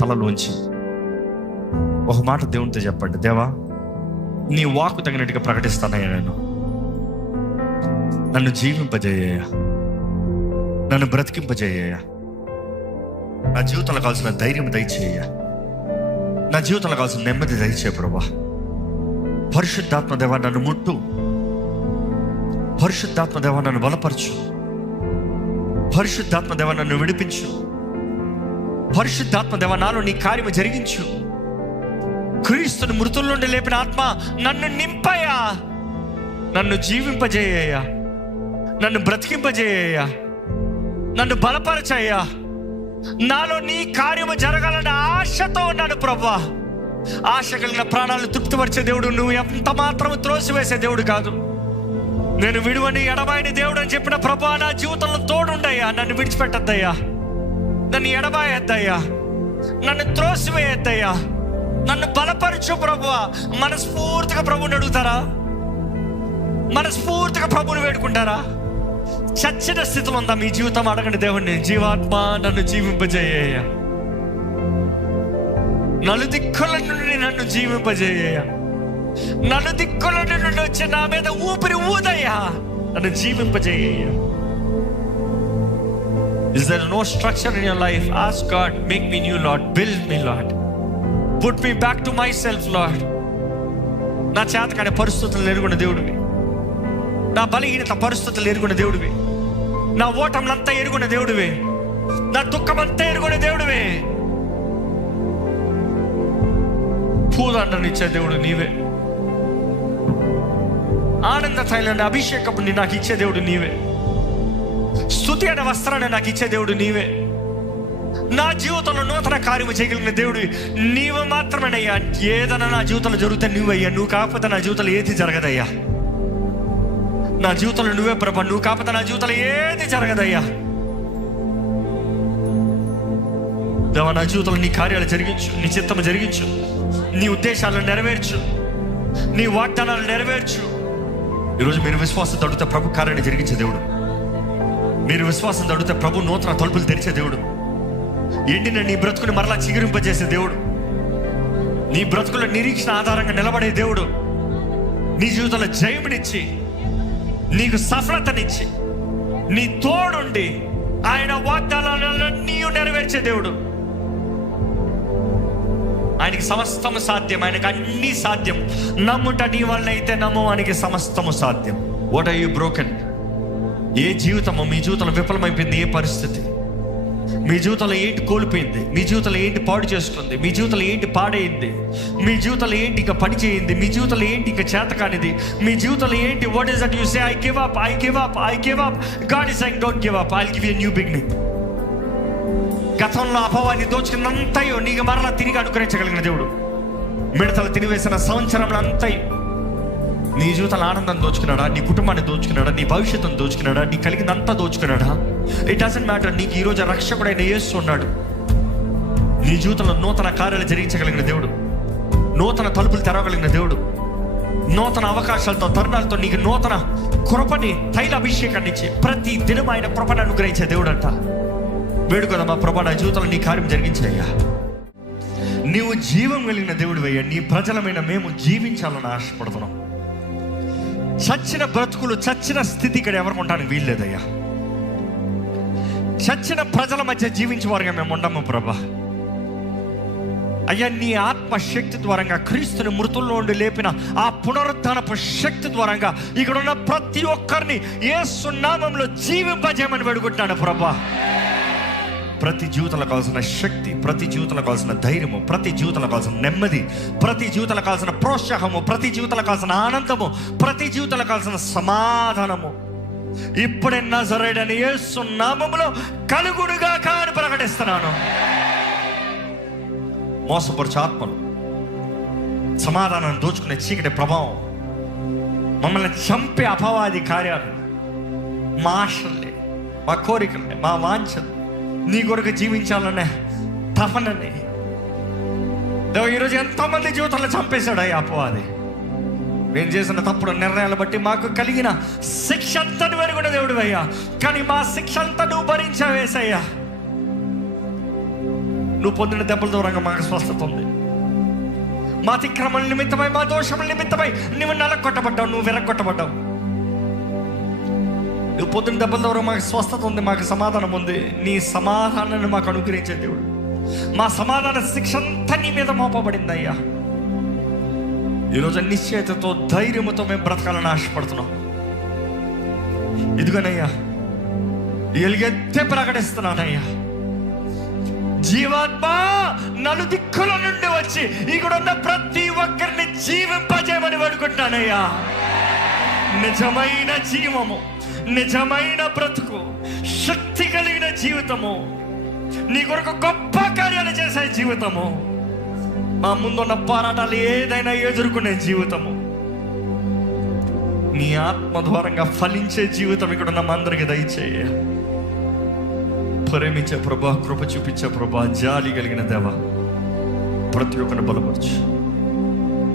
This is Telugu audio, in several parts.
తలలోంచి ఒక మాట దేవునితో చెప్పండి. దేవా, నీ వాక్కు తగినట్టుగా ప్రకటిస్తానయ్యా. నన్ను జీవింపజేయ, నన్ను బ్రతికింపజేయ. నా జీవితంలో కావాల్సిన ధైర్యం దయచేయ, నా జీవితంలో కావాల్సిన నెమ్మది దయచేయ ప్రభా. పరిశుద్ధాత్మ దేవా నన్ను ముట్టు, పరిశుద్ధాత్మ దేవా నన్ను బలపరచు, పరిశుద్ధాత్మ దేవా నన్ను విడిపించు, పరిశుద్ధాత్మ దేవా నాలో నీ కార్యము జరిగించు. క్రీస్తుని మృతుల నుండి లేపిన ఆత్మ నన్ను నింపయ్యా, నన్ను జీవింపజేయ్యా, నన్ను బ్రతికింపజేయ్యా, నన్ను బలపరచయ్యా. నాలో నీ కార్యము జరగాలన్న ఆశతో ఉన్నాను ప్రభా. ఆశ కలిగిన ప్రాణాలను తృప్తిపరిచే దేవుడు నువ్వు, ఎంత మాత్రం త్రోసివేసే దేవుడు కాదు. నేను విడువని ఎడబాయని దేవుడు అని చెప్పిన ప్రభా, నా జీవితంలో తోడుండయ్యా. నన్ను విడిచిపెట్టద్దయ్యా, నన్ను ఎడబాయద్దయ్యా, నన్ను త్రోసివేయద్దయ్యా, నన్ను బలపరచు ప్రభువా. మనస్ఫూర్తిగా ప్రభుని అడుగుతారా? మనస్ఫూర్తిగా ప్రభుని వేడుకుంటారా? చచ్చిన స్థితిలో ఉందా మీ జీవితం? అడగండి దేవుణ్ణి. జీవాత్మ నన్ను జీవింపజేయ, నలుదిక్కుల నుండి నన్ను జీవింపజేయ, నలుదిక్కుల నుండి వచ్చి నా మీద ఊపిరి ఊదయ్యా, నన్ను జీవింపజేయ. Is there no structure in your life? Ask God, make me new Lord, build me Lord, put me back to myself Lord. నా చేతకాని పరిస్థితులు ఎరుగున్న దేవుడివి, నా బలహీనత పరిస్థితులు ఎరుగున్న దేవుడివి, నా ఓటములంతా ఎరుగున్న దేవుడివి, నా దుఃఖమంతా ఎరుగున్న దేవుడివి. పూదండను ఇచ్చే దేవుడు నీవే, ఆనంద తైలాన్ని అభిషేకం నాకు ఇచ్చే దేవుడు నీవే, స్తుతి అనే వస్త్రాన్ని నాకు ఇచ్చే దేవుడు నీవే. నా జీవితంలో నూతన కార్యము చేయగలిగిన దేవుడు నీవు మాత్రమేనయ్యా. ఏదైనా నా జీవితంలో జరుగుతా నువ్వయ్యా, నువ్వు కాకపోతే నా జీవితంలో ఏది జరగదయ్యా. నా జీవితంలో నువ్వే ప్రభా, నువ్వు కాకపోతే నా జీవితంలో ఏది జరగదయ్యా. దేవా, నా జీవితంలో నీ కార్యాలు జరిగించు, నీ చిత్తము జరిగించు, నీ ఉద్దేశాలను నెరవేర్చు, నీ వాగ్దానాలు నెరవేర్చు. ఈరోజు మీరు విశ్వాసం తడితే ప్రభు కార్యాన్ని జరిగించే దేవుడు, మీరు విశ్వాసం తడితే ప్రభు నూతన తలుపులు తెరిచే దేవుడు, ఎండిన నీ బ్రతుకుని మరలా చిగురింపజేసే దేవుడు, నీ బ్రతుకుల నిరీక్షణ ఆధారంగా నిలబడే దేవుడు, నీ జీవితంలో జయమునిచ్చి నీకు సఫలతనిచ్చి నీ తోడుండి ఆయన వాగ్దానాలను నీవు నెరవేర్చే దేవుడు. ఆయనకి సమస్తము సాధ్యం, ఆయనకి అన్నీ సాధ్యం. నమ్ముట నీ వల్ల అయితే నమ్ము, ఆయనకి సమస్తము సాధ్యం. What are you broken? ఏ జీవితము మీ జీవితంలో విఫలమైపోయింది? ఏ పరిస్థితి మీ జీవితంలో ఏంటి కోల్పోయింది? మీ జీవితంలో ఏంటి పాడు చేసుకుంది? మీ జీవితంలో ఏంటి పాడైంది? మీ జీవితంలో ఏంటి ఇక పని చేయింది? మీ జీవితంలో ఏంటి ఇక చేత కానిది? మీ జీవితంలో ఏంటి? What is that you say? I give up, I give up, I give up. God is saying don't give up, I will give you a new beginning. గతంలో అపవాది దోచుకున్నంతయో నీకు మరలా తిరిగి అనుగ్రహించగలిగిన దేవుడు. మిడతలు తినివేసిన సంవత్సరంలో అంతయు నీ జీవితంలో ఆనందం దోచుకున్నాడా? నీ కుటుంబాన్ని దోచుకున్నాడా? నీ భవిష్యత్తును దోచుకున్నాడా? నీ కలిగిందంతా దోచుకున్నాడా? It doesn't matter. నీకు ఈరోజు రక్షకుడైన యేసు ఉన్నాడు. నీ జీవితంలో నూతన కార్యాలు జరిగించగలిగిన దేవుడు, నూతన తలుపులు తెరవగలిగిన దేవుడు, నూతన అవకాశాలతో తరుణాలతో నీకు నూతన కృపని, తైల అభిషేకాన్ని ఇచ్చి ప్రతి దినం ఆయన కృపను అనుగ్రహించే దేవుడు అంట. వేడుకోదమ్మా, ప్రభా నా జీవితంలో నీ కార్యం జరిగించయ్యా. నీవు జీవం కలిగిన దేవుడు అయ్యా. నీ ప్రజలమైన మేము జీవించాలని ఆశపడుతున్నాం. చచ్చిన బ్రతుకులు, చచ్చిన స్థితి ఇక్కడ ఎవరికి ఉండడానికి వీల్లేదయ్యా. చచ్చిన ప్రజల మధ్య జీవించే వారుగా మేము ఉండము ప్రభా. అయ్యా, నీ ఆత్మశక్తి ద్వారంగా, క్రీస్తుని మృతుల్లో నుండి లేపిన ఆ పునరుద్ధానపు శక్తి ద్వారంగా ఇక్కడ ఉన్న ప్రతి ఒక్కరిని యేసు నామములో జీవింపజేయమని వేడుకుంటున్నాను ప్రభా. ప్రతి జీవితంలో కావాల్సిన శక్తి, ప్రతి జీవితంలో కావాల్సిన ధైర్యము, ప్రతి జీవితంలో కావాల్సిన నెమ్మది, ప్రతి జీవితంలో కావాల్సిన ప్రోత్సాహము, ప్రతి జీవితంలో కావాల్సిన ఆనందము, ప్రతి జీవితంలో కావాల్సిన సమాధానము ఇప్పుడే నజరేయుడైన యేసు నామములో కలుగుడుగా అని ప్రకటిస్తున్నాను. మోసపరచు ఆత్మలు, సమాధానాన్ని దోచుకునే చీకటి ప్రభావం, మమ్మల్ని చంపే అపవాది కార్యాలు, మా ఆశలే, మా కోరికలే, మా వాంఛలు, నీ కొరకు జీవించాలనే తపనని ఈరోజు ఎంతోమంది జీవితంలో చంపేశాడు అయ్యా అపవాది. మేము చేసిన తప్పుడు నిర్ణయాలు బట్టి మాకు కలిగిన శిక్ష అంతా వెరుగున్న దేవుడు అయ్యా. కానీ మా శిక్ష అంతా నువ్వు భరించావేసయ్యా. నువ్వు పొందిన దెబ్బల దూరంగా మాకు స్వస్థత ఉంది. మా అతిక్రమల నిమిత్తమై, మా దోషముల నిమిత్తమై నువ్వు నలగొట్టబడ్డావు, నువ్వు విరగొట్టబడ్డావు. నువ్వు పొద్దున్న దెబ్బల ద్వారా మాకు స్వస్థత ఉంది, మాకు సమాధానం ఉంది. నీ సమాధానాన్ని మాకు అనుగ్రహించే దేవుడు. మా సమాధాన శిక్ష అంతా నీ మీద మోపబడింది అయ్యా. ఈరోజు నిశ్చయతతో, ధైర్యంతో మేము బ్రతకాలని ఆశపడుతున్నాం. ఇదిగోనయ్యా, ఎలుగెత్తే ప్రకటిస్తున్నానయ్యా, జీవాత్మ నలుదిక్కుల నుండి వచ్చి ఇక్కడ ఉన్న ప్రతి ఒక్కరిని జీవింపజేయమని వేడుకుంటున్నానయ్యా. నిజమైన జీవము, నిజమైన బ్రతుకు, శక్తి కలిగిన జీవితము, నీ కొరకు గొప్ప కార్యాలు చేసే జీవితము, మా ముందున్న పోరాటాలు ఏదైనా ఎదుర్కొనే జీవితము, నీ ఆత్మ ద్వారంగా ఫలించే జీవితం ఇక్కడ ఉన్న అందరికి దయచేయ. ప్రేమించే ప్రభా, కృప చూపించే ప్రభా, జాలి కలిగిన దేవ, ప్రతి ఒక్కరిని బలపరచు.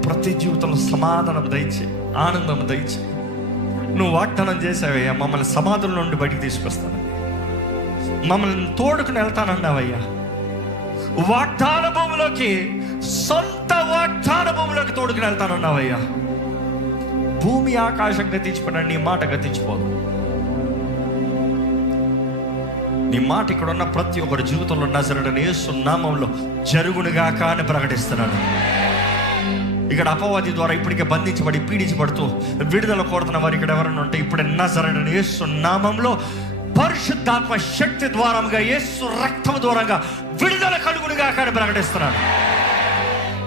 ప్రతి జీవితంలో సమాధానం దయచే, ఆనందం దయచే. నువ్వు వాగ్దానం చేసావయ్యా, మమ్మల్ని సమాధుల నుండి బయటికి తీసుకొస్తాను, మమ్మల్ని తోడుకుని వెళ్తానన్నావయ్యా. వాగ్దాన భూమిలోకి, సొంత వాగ్దాన భూమిలోకి తోడుకుని వెళ్తానన్నావయ్యా. భూమి ఆకాశం గతించిపోయినా నీ మాట గతించిపోదు. నీ మాట ఇక్కడ ఉన్న ప్రతి ఒక్కరి జీవితంలో నజరేయుడైన యేసు నామములో జరుగునుగాక అని ప్రకటిస్తున్నాను. ఇక్కడ అపవాది ద్వారా ఇప్పటికే బంధించబడి పీడించబడుతూ విడుదల కోరుతున్న వారు ఇక్కడ ఎవరైనా ఉంటే ఇప్పుడే నజరేయుడైన యేసు నామములో పరిశుద్ధాత్మ శక్తి ద్వారంగా, యేసు రక్తం ద్వారంగా విడుదల కలుగునుగాక అని ప్రకటిస్తున్నాను.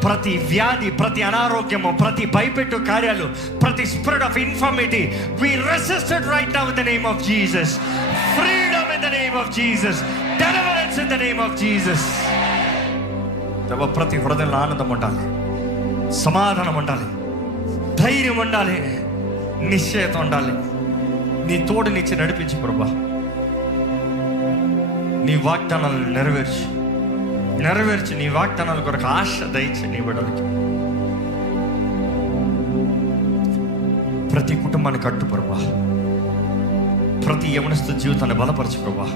ప్రతి వ్యాధి, ప్రతి అనారోగ్యము, ప్రతి భయపెట్టు కార్యాలు, ప్రతి spirit of infirmity, we resist it right now in the name of Jesus. Freedom in the name of Jesus. Deliverance in the name of Jesus. ప్రతి హృదయంలో ఆనందం ఉండాలి, సమాధానం ఉండాలి, ధైర్యం ఉండాలి, నిశ్చయత ఉండాలి. నీ తోడునిచ్చి నడిపించి ప్రభా, నీ వాగ్దానాలను నెరవేర్చి నీ వాగ్దానాల కొరకు ఆశ దయచి నీ బిడ్డలకి. ప్రతి కుటుంబాన్ని కట్టు ప్రభా, ప్రతి యవనస్తు జీవితాన్ని బలపరచు ప్రభా.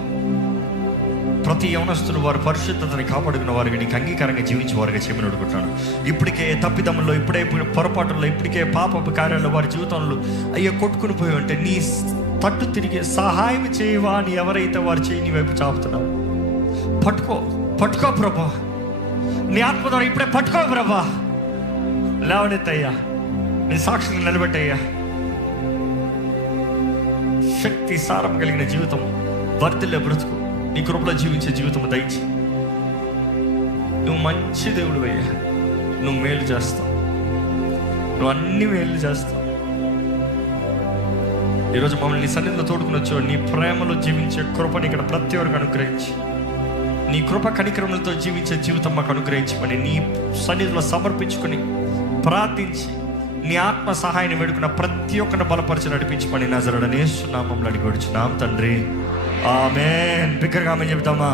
ప్రతి యవనస్తులు వారి పరిశుద్ధతని కాపాడుకున్న వారికి నీకు అంగీకారంగా జీవించే వారిగా చేయమని అడుగుతున్నాను. ఇప్పటికే తప్పిదమ్ముల్లో, ఇప్పుడే పొరపాటుల్లో, ఇప్పటికే పాపపు కార్యాల్లో వారి జీవితంలో అయ్యో కొట్టుకుని పోయి ఉంటే నీ తట్టు తిరిగి సహాయం చేయవా అని ఎవరైతే వారు చేయి నీ వైపు చాపుతున్నావు, పట్టుకో ప్రభా. నీ ఆత్మ ద్వారా ఇప్పుడే పట్టుకో ప్రభా. లేవనెత్తయ్యా, నీ సాక్షులు నిలబెట్టయ్యా. శక్తి సారం కలిగిన జీవితం, వర్ధిల్లే బ్రతుకు, నీ కృపలో జీవించే జీవితం దయచి. నువ్వు మంచి దేవుడు అయ్యా, నువ్వు మేలు చేస్తావు, నువ్వు అన్ని మేలు చేస్తావు. ఈరోజు మమ్మల్ని నీ సన్నిధిలో తోడుకుని వచ్చావు. నీ ప్రేమలో జీవించే కృపని ఇక్కడ ప్రతి ఒక్కరికి అనుగ్రహించి, నీ కృప కనికరములతో జీవించే జీవితం మాకు అనుగ్రహించమని నీ సన్నిధిలో సమర్పించుకొని ప్రార్థించి నీ ఆత్మ సహాయాన్ని వేడుకున్న ప్రతి ఒక్కరిని బలపరిచి నడిపించమని నజరేయుడైన యేసు నామములో అడిగి వేడుచున్నాం తండ్రి, ఆమేన్. బిగ్గరగా ఆమేన్ చెప్తామా?